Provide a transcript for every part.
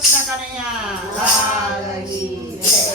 કૃષ્ણ કનૈયા લાલ કી જય.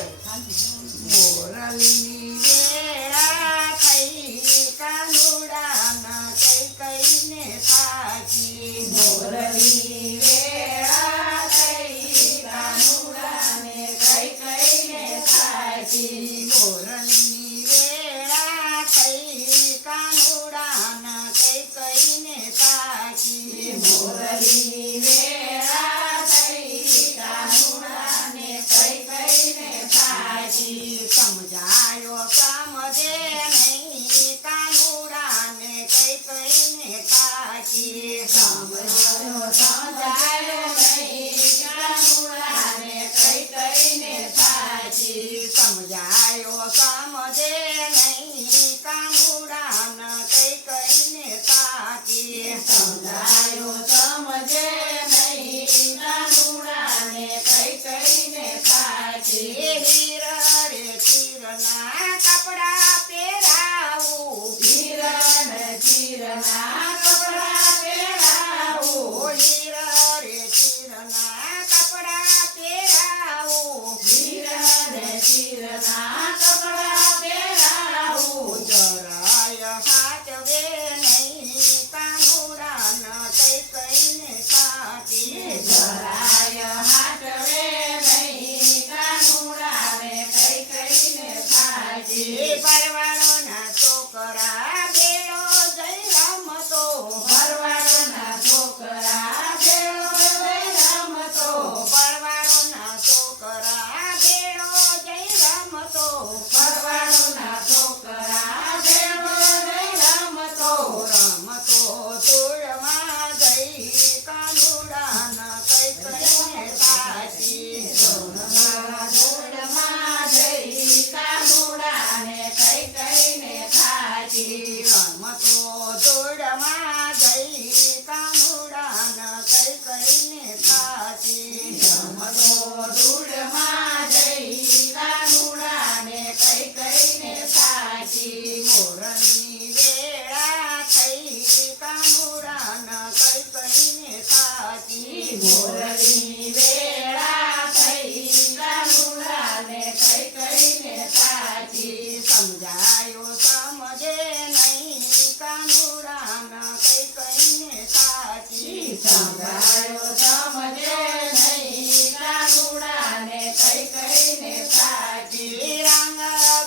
મોરલીની વેળા થઈ કાનુડાના કઈ કઈને થાકી મોરલીની વેળા થઈ કાનુડાને કઈ કઈને થાકી. મોરલીની વેળા થઈ કાનુડાના કઈ કઈને થાકી મોરલીની વેળા થઈ કાનુડાને કઈ કઈને થાકી. સમજાયો સમજે નહીં કાનુડાને કઈ કઈને થાકી સમજાયો સમજાયો નહીં કાનુડાને કઈ કઈને થાકી. સમજાયો સમજે નહીં કાનુડાના કઈ કઈને થાકી સમજાયો સમજે નહીં કાનુડાને કઈ કઈને થાકી. હીર રે ચીરના કપડા પહેરાવું ચીરન ચીરના કપડા પહેરાવું. હીર રે ચીરના કપડા પહેરાવું ચીરન ચીરના કપડા પહેરાવું. જરાય હાચવે નહીં કાનુડાના કઈ કઈને થાકી જરાય હાટવે નહીં કાનુડાને કઈ કઈને થાકી. પરવાળોના છોકરા બેડો જઈ રમતો ભરવાડોના છોકરા ભેળો જઈ રમતો. પરવાળોના છોકરા બેડો જઈ રમતો ભરવાડોના છોકરા ભેળો જઈ રમતો. રમતો ધૂળમાં જઈ કાનુડાના કઈ કઈને થાકી ધૂળમાં ધૂળમાં જઈ કાનુડાને કઈ કઈને થાકી. રમતો ધૂળમાં જઈ કાનુડાના કઈ કઈને થાકી રમતો ધૂળમાં જઈ કાનુડાને કઈ કઈને થાકી. મોરની વેળા થઈ કાનુડાના કઈ કઈને થાકી મોરલીની વેળા થઈ કાનુડાને કઈ કઈને થાકી. સમજાયો સમજે નહીં કાનુડાના કઈ કઈને થાકી સમજાયો સમજે નહીં કાનુડાને કઈ કઈને થાકી. રંગ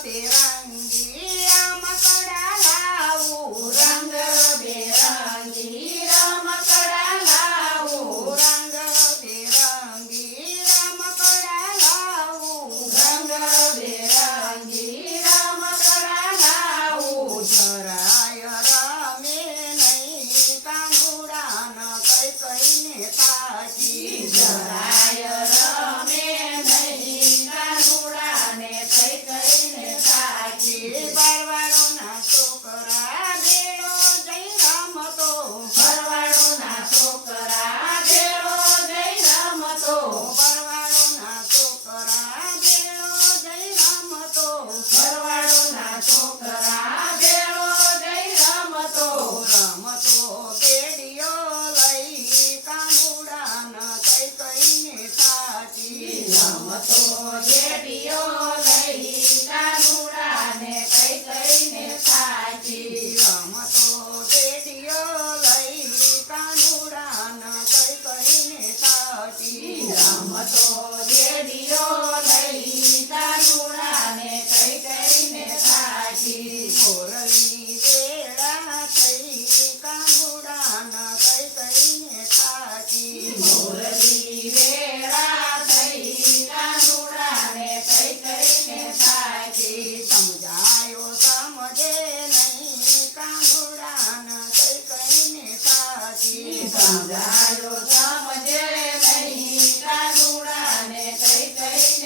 બેરંગી રમકડા લાવું રંગ બેરંગી રમકડા લાવું. રંગ બેરંગી રમકડા લાવું રંગ બેરંગી રમકડા લાવું. જરાય રમે નહીં કાનુડાના કઈ કઈને થાકી જરાય રમે નહીં કાનુડાને કઈ કઈને થાકી. પરવાળોના છોકરા બેડો જઈ રમતો ભરવાડોના છોકરા ભેળો જઈ રમતો. પરવાળોના છોકરા બેડો જઈ રમતો ભરવાડોના છોકરા ભેળો જઈ રમતો. રમતો બેડીઓ લઈ કાનુડાના કઈ કઈને થાકી રમતો બેટીઓ લઈ કાનુડાને કઈ કઈને થાકી. રમતો બેડીઓ લઈ કાનુડાના કઈ કઈને થાકી રમતો બેટીઓ લઈ કાનુડાને કઈ કઈને થાકી. મોરલી વેળા થઈ કાનુડાના કઈ કઈને થાકી મોરલી વેળા થઈ કાનુડાને કઈ કઈને થાકી. સમજાયો સમજે નહીં કાનુડાના કઈ કઈને થાકી સમજાયો સમજે નહીં કાનુડાને કઈ કઈને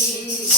થાકી